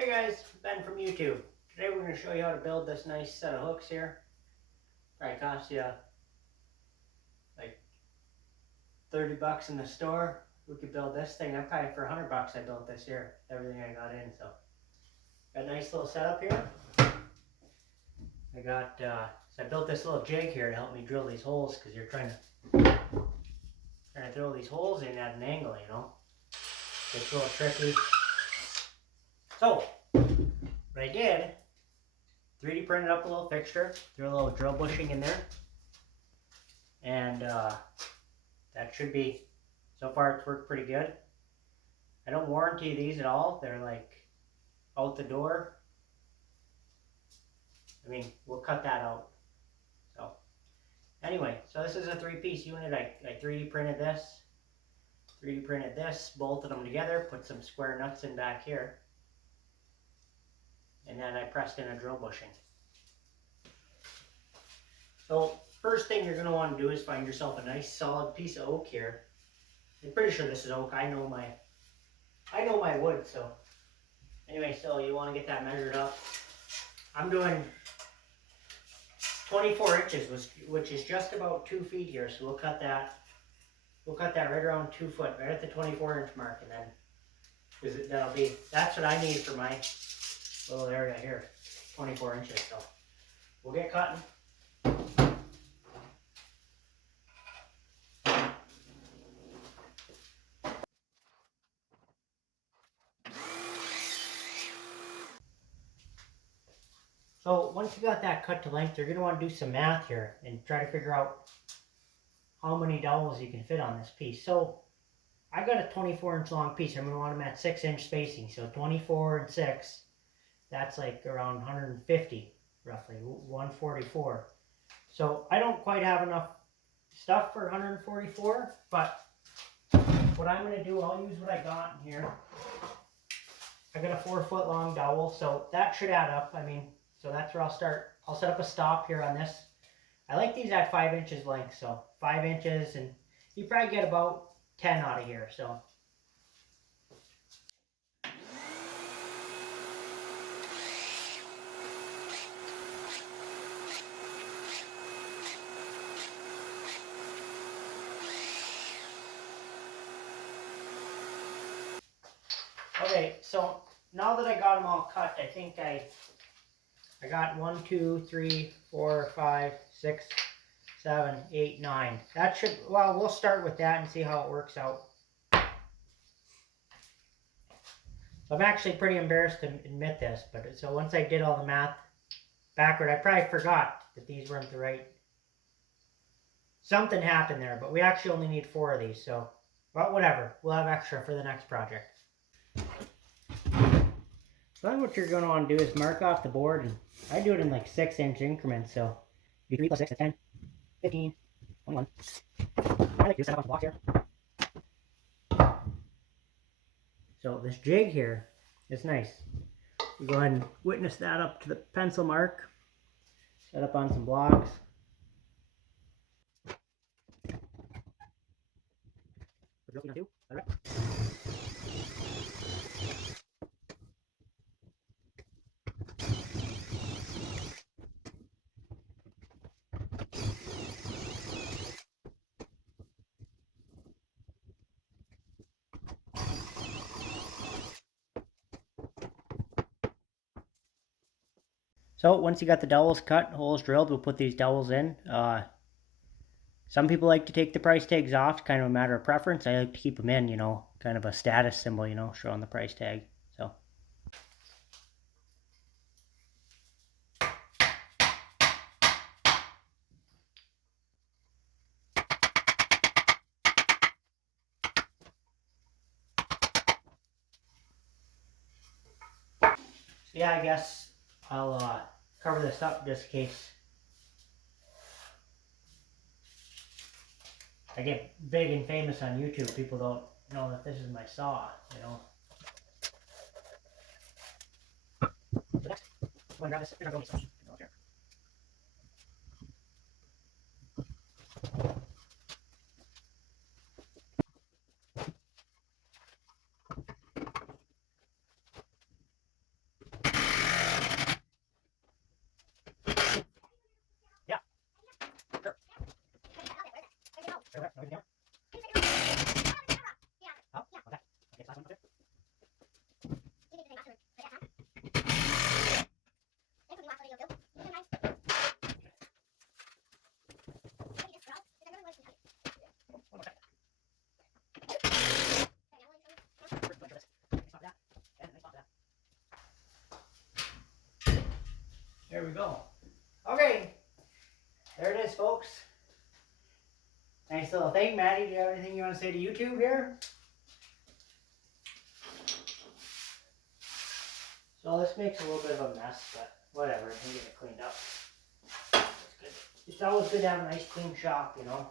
Hey guys, Ben from YouTube. Today we're going to show you how to build this nice set of hooks here. Probably cost you like 30 bucks in the store. We could build this thing. I probably for 100 bucks I built this here. Everything I got in. So got a nice little setup here. I built this little jig here to help me drill these holes because you're trying to drill these holes in at an angle, you know. It's a little tricky. So what I did, 3D printed up a little fixture, threw a little drill bushing in there, and that should be, so far it's worked pretty good. I don't warranty these at all. They're like out the door. I mean, we'll cut that out. So anyway, so this is a 3-piece unit. I 3D printed this, bolted them together, put some square nuts in back here, and then I pressed in a drill bushing. So first thing you're going to want to do is find yourself a nice solid piece of oak here. I'm pretty sure this is oak. I know my wood. So anyway, so you want to get that measured up. I'm doing 24 inches, which is just about 2 feet here. So we'll cut that right around 2 foot, right at the 24-inch mark, and then that's what I need for my little area here, 24 inches. So we'll get cutting. So once you got that cut to length, you're going to want to do some math here and try to figure out how many dowels you can fit on this piece. So I got a 24-inch long piece. I'm going to want them at 6-inch spacing. So 24 and 6, that's like around 150, roughly, 144. So I don't quite have enough stuff for 144, but what I'm going to do, I'll use what I got in here. I got a 4-foot long dowel, so that should add up. I mean, so that's where I'll start. I'll set up a stop here on this. I like these at 5 inches length, so 5 inches, and you probably get about 10 out of here. So okay, so now that I got them all cut, I think I got 1, 2, 3, 4, 5, 6, 7, 8, 9. That should, well, we'll start with that and see how it works out. So I'm actually pretty embarrassed to admit this, but so once I did all the math backward, I probably forgot that these weren't the right. Something happened there, but we actually only need 4 of these, so, but whatever. We'll have extra for the next project. So then what you're going to want to do is mark off the board, and I do it in like 6-inch increments, so do 3 plus 6 is 10, 15, 21. I like to set up on the block here. So this jig here is nice. You go ahead and witness that up to the pencil mark. Set up on some blocks. So once you got the dowels cut, holes drilled, we'll put these dowels in. Some people like to take the price tags off, kind of a matter of preference. I like to keep them in, you know, kind of a status symbol, you know, showing the price tag. So yeah, I guess I'll cover this up just in case I get big and famous on YouTube. People don't know that this is my saw, you know. So next, I'm going to grab this. Here's our building stuff. go. Okay, there it is, folks. Nice little thing. Maddie, do you have anything you want to say to YouTube here? So this makes a little bit of a mess, but whatever, we get it cleaned up. It's good. It's always good to have a nice clean shop, you know.